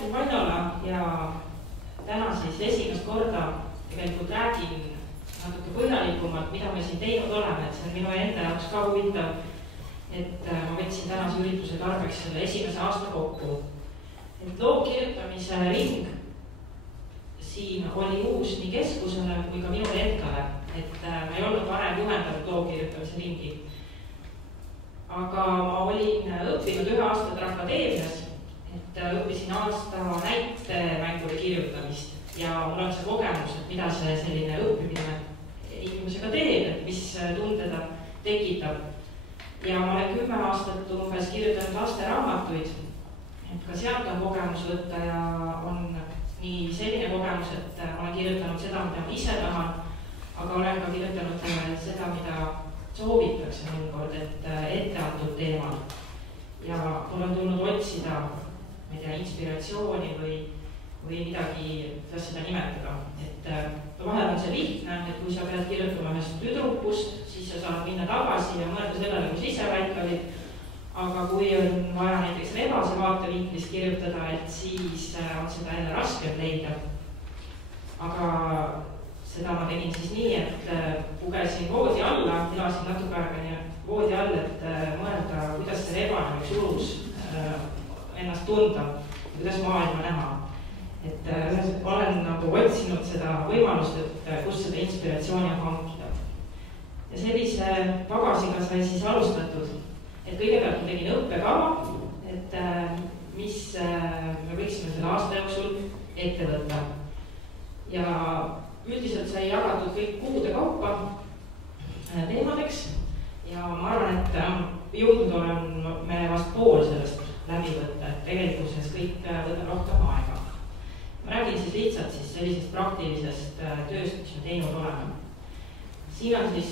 Kätlin Vainola ja täna siis esimest korda tegelikult räägin natuke põhjalikumalt, mida me siin teinud oleme, et see on minu enda jaoks ka huvitav, et ma võtsin tänase ürituse tarbeks selle esimese aasta kokku. Et loo kirjutamise ring siin oli uus nii keskusele kui ka minu endale, et ma ei olnud varem juhendanud loo kirjutamise ringi. Aga ma olin õppinud 1 aastat akadeemias, et õppisin aasta näitemängude kirjutamist ja mul on see kogemus, et mida see selline õppimine inimesega teeb, et mis tunded ta tekitab. Ja ma olen 10 aastat umbes kirjutanud lasteraamatuid, et ka sealt on kogemus võtta ja on nii selline kogemus, et ma olen kirjutanud seda, mida ma ise tahan, aga olen ka kirjutanud seda, mida soovitakse mõnikord, et etteantud teemal. Ja mul on tulnud otsida, ma ei tea, inspiratsiooni või midagi, kuidas seda nimetada. Et vahel on see lihtne, et kui sa pead kirjutama ühest tüdrukust, siis sa saad minna tagasi ja mõelda sellele, kus ise väike olid. Aga kui on vaja näiteks rebase vaatevinklist kirjutada, et siis on seda jälle raskem leida. Aga seda ma tegin siis nii, et pugesin voodi alla, elasin natuke aega voodi all, et mõelda, kuidas see rebane võiks urus ennast tunda ja kuidas maailma näha. Et olen nagu otsinud seda võimalust, et kus seda inspiratsiooni hankida. Ja sellise pagasiga sai siis alustatud, et kõigepealt ma tegin õppekava, et mis me võiksime selle aasta jooksul ette võtta. Ja üldiselt sai jagatud kõik kuude kaupa teemadeks ja ma arvan, et jõudnud olen me vast pool sellest läbi võtta, et tegelikkuses kõik võtab rohkem aega. Ma räägin siis lihtsalt sellisest praktilisest tööst, mis me teinud oleme. Siin on siis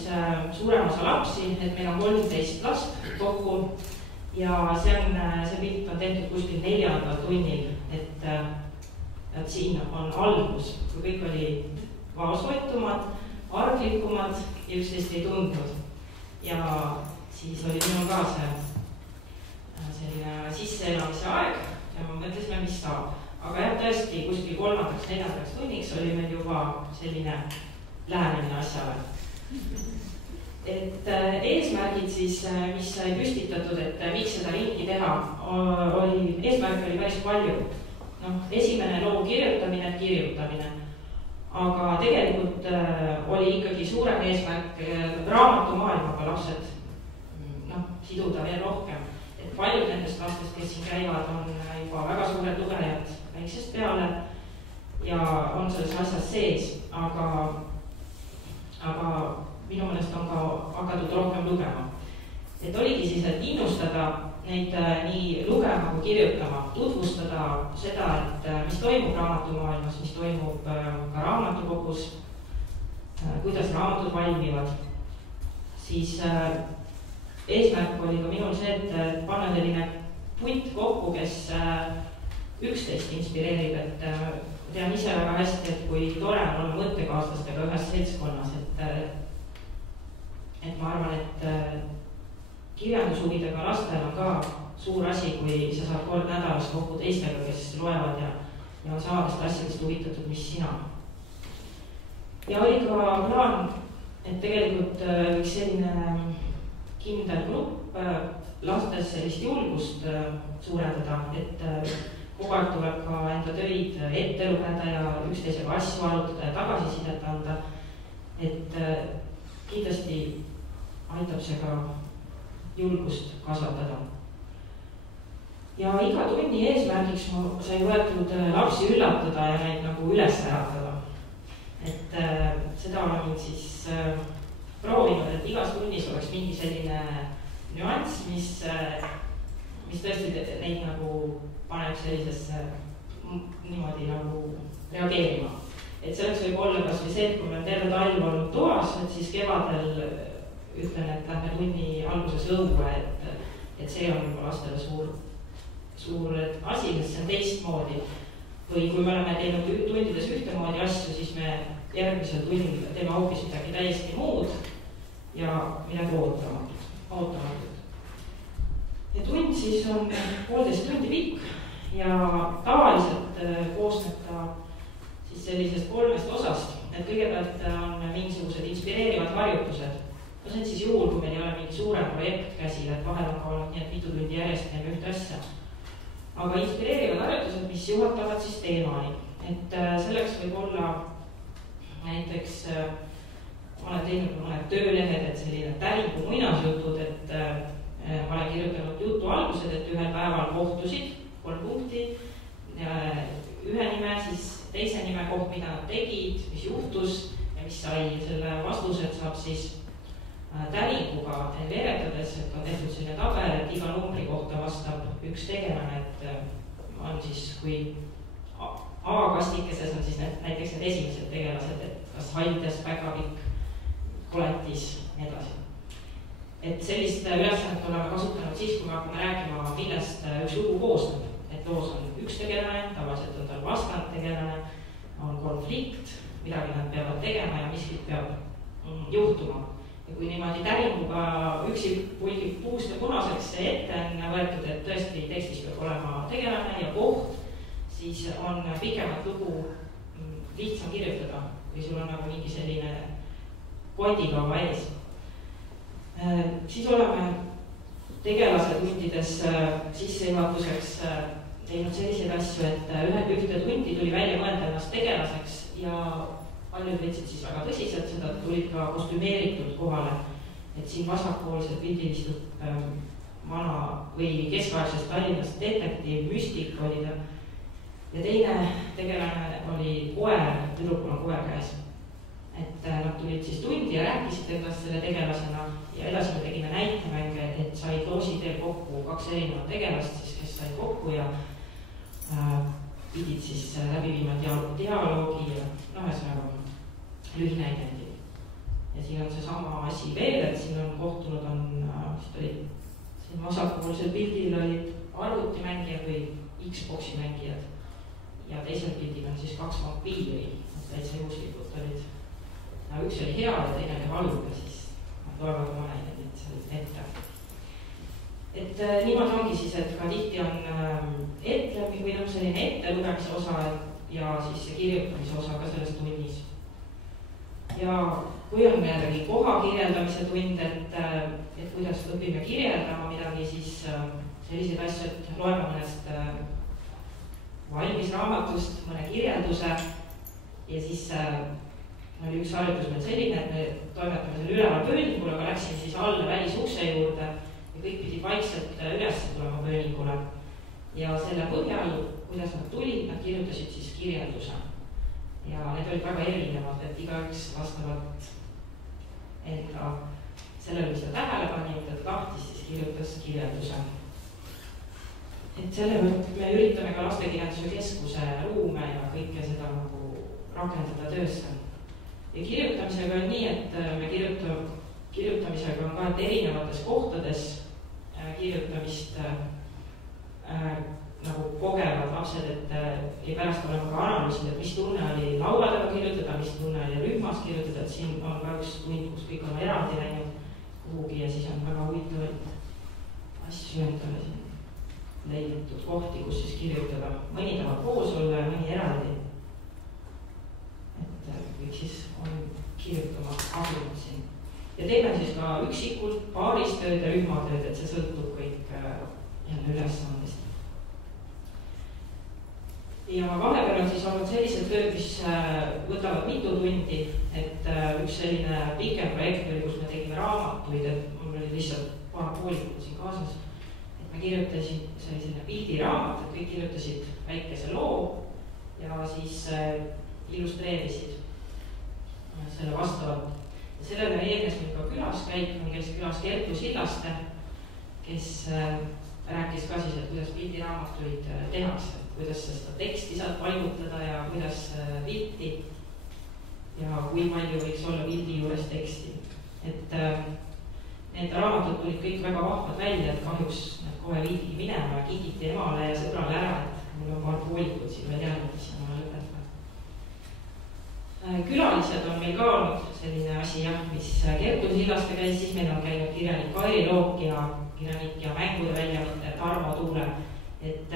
suurem osa lapsi, et meil on 13 last kokku ja see pilt on tehtud kuskil 4. tunnil, et siin on algus, kui kõik oli vaoshoitumad, arglikumad ja üksteist ei tundnud. Ja siis oli minul ka selline sisseelamise aeg ja ma mõtlesime, mis saab. Aga jah, tõesti, kuskil 3.–4. tunniks oli meil juba selline lähenemine asjale. Et eesmärgid siis, mis sai püstitatud, et miks seda ringi teha, eesmärk oli päris palju. Esimene loo kirjutamine. Aga tegelikult oli ikkagi suurem eesmärk raamatumaailmaga lapsed siduda veel rohkem. Et paljud nendest lastest, kes siin käivad, on juba väga suured lugejad väiksest peale ja on selles asjas sees, aga minu meelest on ka hakatud rohkem lugema. Et oligi siis, et innustada neid nii lugema kui kirjutama, tutvustada seda, et mis toimub raamatumaailmas, mis toimub ka raamatukogus, kuidas raamatud valmivad. Siis eesmärk oli ka minul see, et panna selline punt kokku, kes üksteist inspireerib, et tean ise väga hästi, et kui tore on olla mõttekaaslastega ühes seltskonnas, et ma arvan, et kirjandushuvidega lastel on ka suur asi, kui sa saad kord nädalas kokku teistega, kes loevad ja on samadest asjadest huvitatud, mis sina. Ja oli ka plaan, et tegelikult võiks selline kindel grupp lastes sellist julgust suurendada, et kogu aeg tuleb ka enda töid ette lugeda ja üksteisega asju arutada ja tagasisidet anda, et kindlasti aitab see ka julgust kasvatada. Ja iga tunni eesmärgiks sai võetud lapsi üllatada ja neid nagu üles äratada. Et seda olen siis proovinud, et igas tunnis oleks mingi selline nüanss, mis tõesti neid nagu paneb sellisesse niimoodi nagu reageerima. Et selleks võib olla kas või see, et kui me terve talv olnud toas, et siis kevadel ütlen, et lähme tunni alguses õue, et see on juba lastele suur asi, sest see on teistmoodi. Või kui me oleme teinud tundides ühtemoodi asju, siis me järgmisel tunnil teeme hoopis midagi täiesti muud ja midagi ootamatut. Ja tund siis on 1,5 tundi pikk ja tavaliselt koosneb ta siis sellisest 3 osast, et kõigepealt on mingisugused inspireerivad harjutused. No see on siis juhul, kui meil ei ole mingi suurem projekt käsil, et vahel on ka olnud nii, et mitu tundi järjest teeme ühte asja. Aga inspireerivad harjutused, mis juhatavad siis teemani. Et selleks võib olla näiteks, ma olen teinud mõned töölehed, et selline täringu muinasjutud, et ma olen kirjutanud jutu algused, et ühel päeval kohtusid 3 punkti, ühe nime, siis teise nime koht, mida nad tegid, mis juhtus ja mis sai. Selle vastused saab siis täringuga veeretades, et on tehtud selline tabel, et iga numbri kohta vastab üks tegelane, et on siis, kui A-kastikeses on siis näiteks need esimesed tegelased, et kas Haljas, Päkapikk, Koletis, nii edasi. Et sellist ülesannet oleme kasutanud siis, kui me hakkame rääkima, millest üks lugu koosneb. Et loos on üks tegelane, tavaliselt on tal vastand tegelane, on konflikt, midagi nad peavad tegema ja miskit peab juhtuma. Ja kui niimoodi täringuga üksi puust ja punaseks ette on võetud, et tõesti tekstis peab olema tegelane ja koht, siis on pikemat lugu lihtsam kirjutada, kui sul on nagu mingi selline kondikava ees. Siis oleme tegelase tundides sissejuhatuseks teinud selliseid asju, et ühte tundi tuli välja mõelda ennast tegelaseks ja paljud võtsid siis väga tõsiselt, seda tulid ka kostümeeritud kohale, et siin vasakpoolsel pildil istub vana või keskaegsest Tallinnast detektiiv, müstik oli ta. Ja teine tegelane oli koer, tüdrukul on koer käes. Et nad tulid siis tundi ja rääkisid endast selle tegelasena ja edasi me tegime näitemänge, et said loosi teel kokku 2 erinevat tegelast, siis kes said kokku ja pidid siis läbi viima dialoogi ja ühesõnaga lühinäidendi. Ja siin on see sama asi veel, et siin on kohtunud, siin vasakpoolsel pildil olid arvutimängijad või Xboxi mängijad ja teisel pildil on siis 2 vampiiri, täitsa juhuslikult olid. Üks oli hea ja teine oli halb ja siis loevad oma näidendid seal ette. Et niimoodi ongi siis, et ka tihti on või selline ettelugemise osa ja siis kirjutamise osa ka selles tunnis. Ja kui on jällegi koha kirjeldamise tund, et kuidas õpime kirjeldama midagi, siis selliseid asju, et loeme mõnest valmis raamatust mõne kirjelduse ja siis oli üks harjutus meil selline, et me toimetame selle üleval pööningule, aga läksime siis alla välisukse juurde ja kõik pidid vaikselt üles tulema pööningule. Ja selle põhjal, kuidas nad tulid, nad kirjutasid siis kirjelduse. Ja need olid väga erinevad, et igaüks vastavalt enda sellele, mis ta tähele pani, mida ta tahtis, siis kirjutas kirjelduse. Et selle me üritame ka Lastekirjanduse Keskuse ruume ja kõike seda nagu rakendada töösse. Ja kirjutamisega on nii, et me kirjutamisega on ka, et erinevates kohtades kirjutamist nagu kogevad lapsed, et ja pärast oleme ka analüüsid, et mis tunne oli laua taga kirjutada, mis tunne oli rühmas kirjutada, et siin on ka üks tund, kus kõik on eraldi läinud kuhugi ja siis on väga huvitavaid asju endale siin leiditud kohti, kus siis kirjutada. Mõni tahab koos olla ja mõni eraldi. Et kõik siis on kirjutama asunud siin. Ja teeme siis ka üksikult paaristööd ja rühmatööd, et see sõltub kõik jälle ülesandest. Ja vahepeal on siis olnud sellised tööd, mis võtavad mitu tundi, et üks selline pikem projekt oli, kus me tegime raamatuid, et mul oli lihtsalt paar poolikut siin kaasas. Et me kirjutasid, see oli selline pildiraamat, et kõik kirjutasid väikese loo ja siis illustreerisid selle vastavalt. Ja sellele eelnes meil ka külaskäik, kes külas Kertu Sillaste, kes rääkis ka siis, et kuidas pildiraamatuid tehakse, kuidas seda teksti saab paigutada ja kuidas pilti ja kui palju võiks olla pildi juures teksti. Et need raamatud tulid kõik väga vahvad välja, et kahjuks nad kohe viidigi minema ja kingiti emale ja sõbrale ära, et mul on paar poolikud siin veel jäänud, mis on lõpetanud. Külalised on meil ka olnud selline asi, mis Kertu Sillaste käis, siis meil on käinud kirjanik Kairi Look ja kirjanik ja mängude väljavõte Tarmo Tuule. Et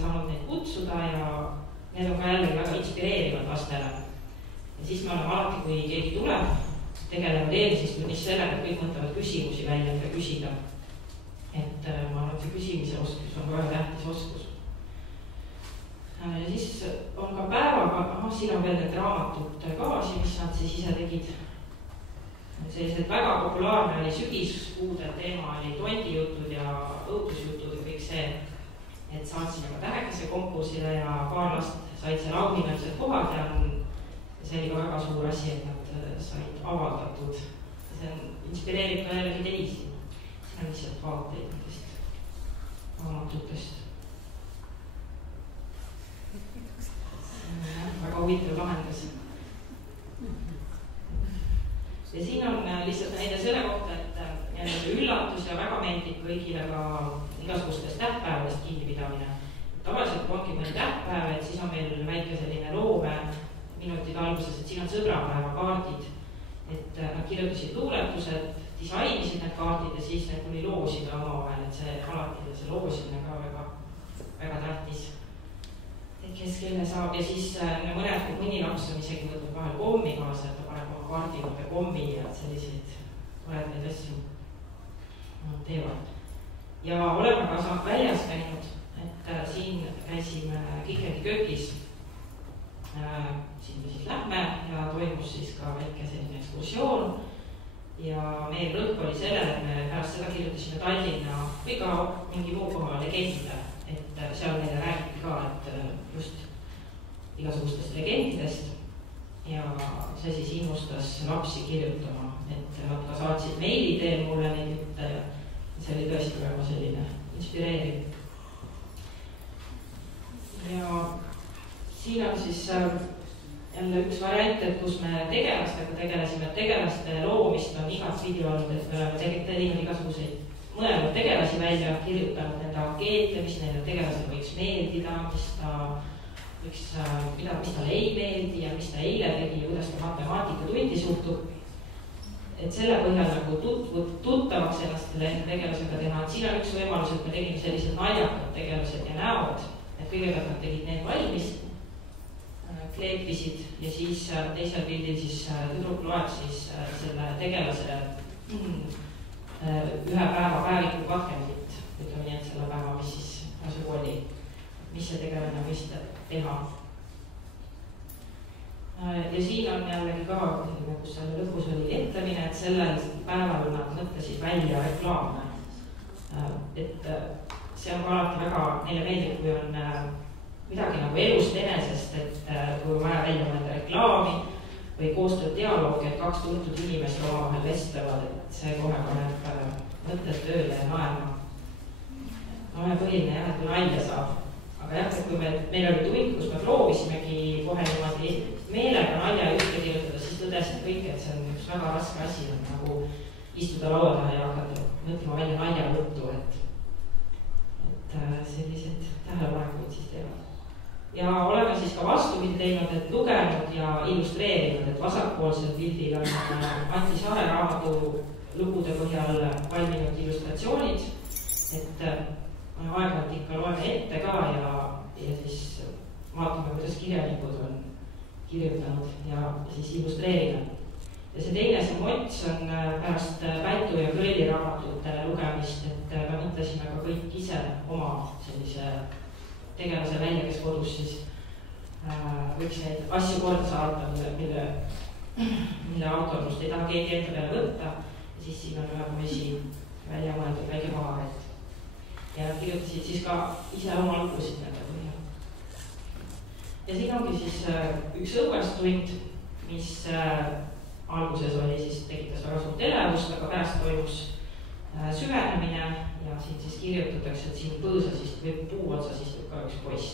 saanud neid kutsuda ja need on ka jällegi väga inspireerivad lastele. Ja siis me oleme alati, kui keegi tuleb, tegelevad eelmises tunnis sellega, et kõik mõtlevad küsimusi välja, mida küsida. Et ma arvan, et see küsimise oskus on väga tähtis oskus. Ja siis on ka päevaga, siin on veel need raamatud kaasi, mis nad siis ise tegid. Sellised väga populaarne oli sügiskuude teema, oli tondijutud ja õutusjutud ja kõik see, et saatsime ka tähekese konkursile ja paar last said seal auhinnalised kohad ja see oli ka väga suur asi, et nad said avaldatud. See inspireerib ka jällegi teisi. See on lihtsalt vaateid nendest raamatutest. Väga huvitav lahendus. Ja siin on lihtsalt näide selle kohta, et see üllatus ja väga meeldib kõigile ka igasugustest tähtpäevadest kinnipidamine. Tavaliselt ongi mõni tähtpäev, et siis on meil väike selline loome minutid alguses, et siin on sõbrapäeva kaardid, et nad kirjutasid luuletused, disainisid need kaardid ja siis need tuli loosida omavahel, et see alati see loosimine ka väga tähtis. Et kes kelle saab ja siis mõni laps on isegi võtnud vahel kommi kaasa, et ta paneb oma kaardi juurde kommi ja selliseid toredaid asju teevad. Ja oleme ka väljas käinud, et siin käisime Kiikendi köögis. Siin me siis lähme ja toimus siis ka väike selline ekskursioon ja meie rõhk oli sellele, et me pärast seda kirjutasime Tallinna või ka mingi muu koha legendide, et seal meile räägiti ka, et just igasugustest legendidest ja see siis innustas lapsi kirjutama, et nad ka saatsid meili teel mulle neid jutte ja see oli tõesti väga selline inspireeriv. Ja siin on siis jälle üks variant, et kus me tegelastega tegelesime, et tegelaste loomist on igat pidi olnud, et me oleme teinud igasuguseid mõelnud tegelasi välja, kirjutanud nende ankeete, mis neile tegelasele võiks meeldida, mis talle ei meeldi ja mis ta eile tegi ja kuidas ta matemaatikatundi suhtub. Et selle põhjal nagu tuttavaks ennast tegelasega teha, et siin on üks võimalus, et me tegime sellised naljakad tegelased ja näod, et kõigepealt nad tegid need valmis, kleepisid ja siis teisel pildil siis tüdruk loeb siis selle tegelase ühe päeva päeviku katkendit, ütleme nii, et selle päeva, mis siis asub oli, mis see tegelane võis teha. Ja siin on jällegi ka, kus selle lõpus oli etlemine, et sellel päeval nad mõtlesid välja reklaame. Et see on ka alati väga, neile meeldib, kui on midagi nagu elust enesest, et kui on vaja välja mõelda reklaami või koostööd dialoogi, et kaks tuntud inimest omavahel vestlevad, et see kohe paneb mõtted tööle ja naema. Põhiline jah, et kui nalja saab. Aga jah, et kui meil oli tund, kus me proovisimegi kohe niimoodi meelega nalja juurde kirjutada, siis tõdesid kõik, et see on üks väga raske asi, nagu istuda laua taha ja hakata mõtlema välja nalja juttu, et sellised tähelepanekuid siis teevad. Ja oleme siis ka vastupidi teinud, et lugenud ja illustreerinud, et vasakpoolsel pildil on Anti Saare raamatu lugude põhjal valminud illustratsioonid, et aeg-ajalt ikka loeme ette ka ja siis vaatame, kuidas kirjanikud on kirjutanud ja siis illustreerime. Ja see teine, see Mots on pärast Päitu ja Kõlli raamatute lugemist, et me mõtlesime ka kõik ise oma sellise tegelase välja, kes kodus siis võiks neid asju korda saata, mille autorlust ei taha keegi enda peale võtta ja siis siin on ühe poisi välja mõeldud väike maavett. Ja nad kirjutasid siis ka ise oma lugusid nende põhjal. Ja siin ongi siis üks õuestund, mis alguses oli siis tekitas väga suurt elevust, aga pärast toimus süvenemine ja siin siis kirjutatakse, et siin põõsas või puu otsas istub ka üks poiss.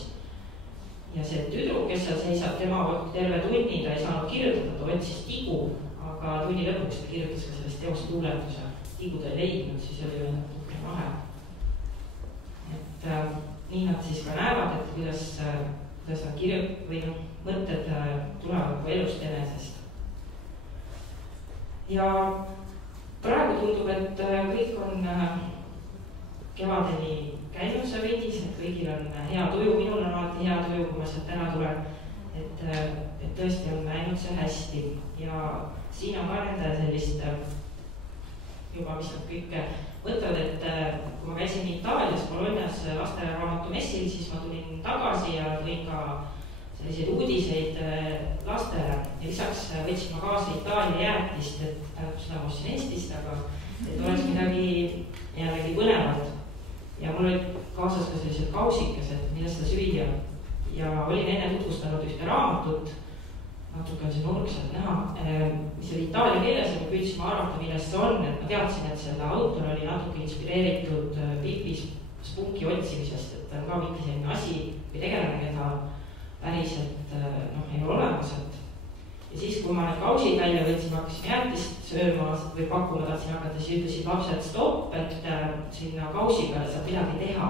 Ja see tüdruk, kes seal seisab, tema terve tunni ta ei saanud kirjutada, ta otsis tigu, aga tunni lõpuks ta kirjutas ka sellest teost luuletuse. Tigu ta ei leidnud, siis oli veel natuke vahe. Et nii nad siis ka näevad, et kuidas nad või mõtted tulevad ka elust enesest. Ja praegu tundub, et kõik on kevadeni käinud see veidis, et kõik kõigil on hea tuju, minul on alati hea tuju, kui ma sealt ära tulen. Et tõesti on läinud see hästi ja siin on ka nende sellist juba, mis nad kõike võtavad, et kui ma käisin Itaalias, Bolognas lasteraamatu messil, siis ma tulin tagasi ja tõin ka selliseid uudiseid lastele ja lisaks võtsin ma kaasa Itaalia jäätist, et seda ma ostsin Eestist, aga et oleks midagi jällegi põnevat. Ja mul olid kaasas ka sellised kausikesed, millest seda süüa. Ja olin enne tutvustanud ühte raamatut, natuke on see nurgselt näha, mis oli itaalia keeles ja me püüdsime arvata, millest see on, et ma teadsin, et selle autor oli natuke inspireeritud Pipi spunki otsimisest, et ta on ka mingi selline asi või tegelane, keda päriselt ei ole olemas. Ja siis, kui ma need kausid välja võtsin, hakkasin jäätist sööma või pakkuma, tahtsin hakata, siis ütlesid lapsed stopp, et sinna kausi peale saab midagi teha.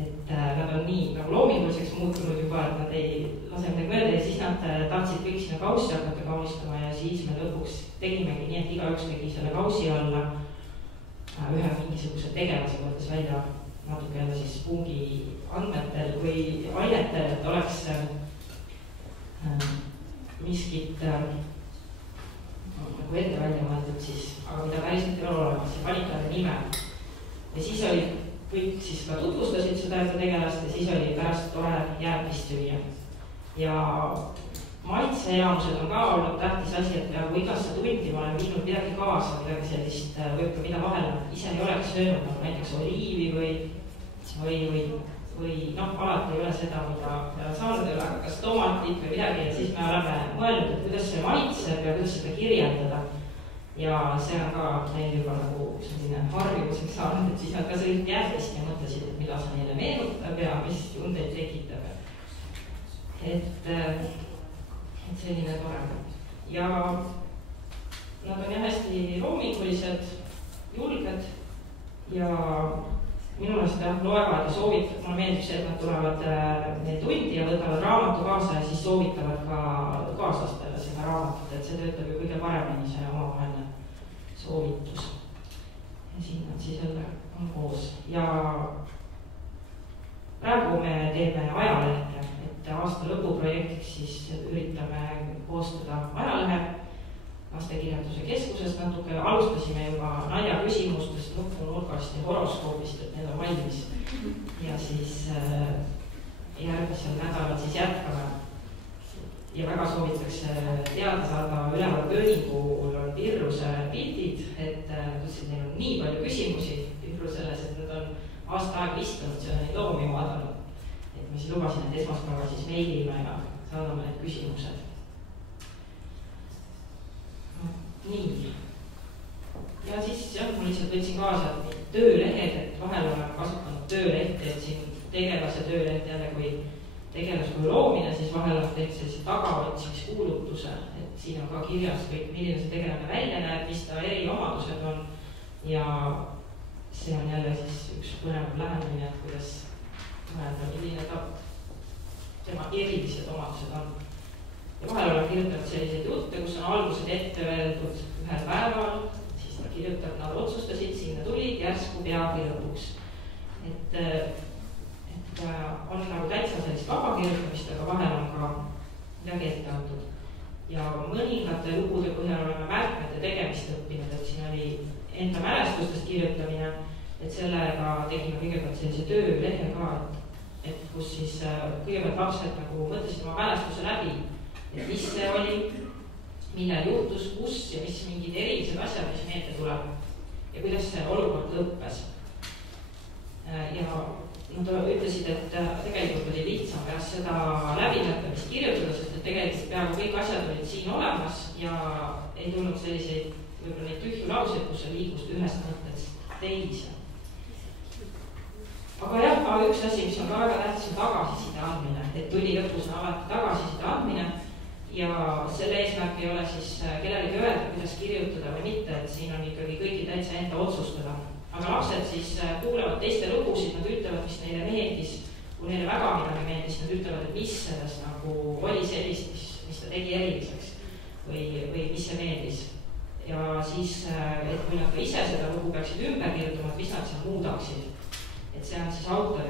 Et nad on nii nagu loominguliseks muutunud juba, et nad ei lase midagi mõelda ja siis nad tahtsid kõik sinna kaussi hakata kaunistama ja siis me lõpuks tegimegi nii, et igaüks tegi selle kausi alla ühe mingisuguse tegelase võttes välja natuke jälle siis pungi andmetel või ainetel, et oleks miskit nagu ette välja mõeldud siis, aga mida päriselt ei ole olemas ja panid talle nime. Ja siis oli kõik siis ka tutvustasid seda tegelast ja siis oli pärast tore jäätist süüa. Ja maitseelamused on ka olnud tähtis asi, et peaaegu igasse tundi ma olen viinud midagi kaasa, midagi sellist võib-olla, mida vahel ise ei oleks söönud, nagu näiteks oliivi või alati ei ole seda, mida saanud ei ole, kas tomatit või midagi ja siis me oleme mõelnud, et kuidas see maitseb ja kuidas seda kirjeldada. Ja see on ka neil juba nagu selline harjumuseks saanud, et siis nad ka sõid jäätist ja mõtlesid, et mida see neile meenutab ja mis tundeid tekitab. Et selline tore. Ja nad on hästi loomingulised, julged ja minule seda loevad ja soovitavad, mulle meeldib see, et nad tulevad neil tundi ja võtavad raamatu kaasa ja siis soovitavad ka kaaslastele seda raamatut, et see töötab ju kõige paremini see omavaheline soovitus. Ja siin nad siis jälle on koos. Ja praegu me teeme ajalehte, et aasta lõpuprojektiks siis üritame koostada ajalehe Lastekirjanduse keskusest natuke. Alustasime juba naljaküsimustest, nupunurgast ja horoskoobist, et need on valmis. Ja siis järgmisel nädalal siis jätkame. Ja väga soovitakse teada saada üleval Pööningul on Pirruse pildid, et neil on nii palju küsimusi Pirruseles, et nad on aasta aega istunud, see on neid loomi vaadanud. Et ma siis lubasin, et esmaspäeva siis meilime ja saadame need küsimused. Nii. Ja siis ma lihtsalt võtsin kaasa töölehed, et vahel oleme kasutanud töölehti, et siin tegelase tööleht jälle kui tegelas kui loomine, siis vahel on teinud sellise tagaotsimiskuulutuse, et siin on ka kirjas kõik, milline see tegelane välja näeb, mis ta eriomadused on ja see on jälle siis üks põnev lähenemine, et kuidas mõelda, milline tema erilised omadused on. Ja vahel olen kirjutanud selliseid jutte, kus on algused ette öeldud ühel päeval, siis ta kirjutab, nad otsustasid, sinna tulid järsku peagi lõpuks. Et on nagu täitsa sellist vaba kirjutamist, aga vahel on ka midagi ette antud. Ja mõningate lugude põhjal oleme märkmete tegemist õppinud, et siin oli enda mälestustest kirjutamine, et sellega tegime kõigepealt sellise töölehe ka, et kus siis kõigepealt lapsed nagu mõtlesid oma mälestuse läbi, et mis see oli, millel juhtus, kus ja mis mingid erilised asjad, mis meelde tuleb ja kuidas see olukord lõppes. Ja nad ütlesid, et tegelikult oli lihtsam pärast seda läbimõtlemist kirjutada, sest et tegelikult peaaegu kõik asjad olid siin olemas ja ei tulnud selliseid võib-olla neid tühju lauseid, kus sa liigust ühest mõttest teise. Aga jah, üks asi, mis on ka väga tähtis, on tagasiside andmine, et tunni lõpus on alati tagasiside andmine ja selle eesmärk ei ole siis kellelegi öelda, kuidas kirjutada või mitte, et siin on ikkagi kõigi täitsa enda otsustada. Aga lapsed siis kuulevad teiste lugusid, nad ütlevad, mis neile meeldis, kui neile väga midagi meeldis, nad ütlevad, et mis selles nagu oli sellist, mis ta tegi eriliseks või mis see meeldis. Ja siis, et kui nad ka ise seda lugu peaksid ümber kirjutama, et mis nad seal muudaksid. Et see on siis autori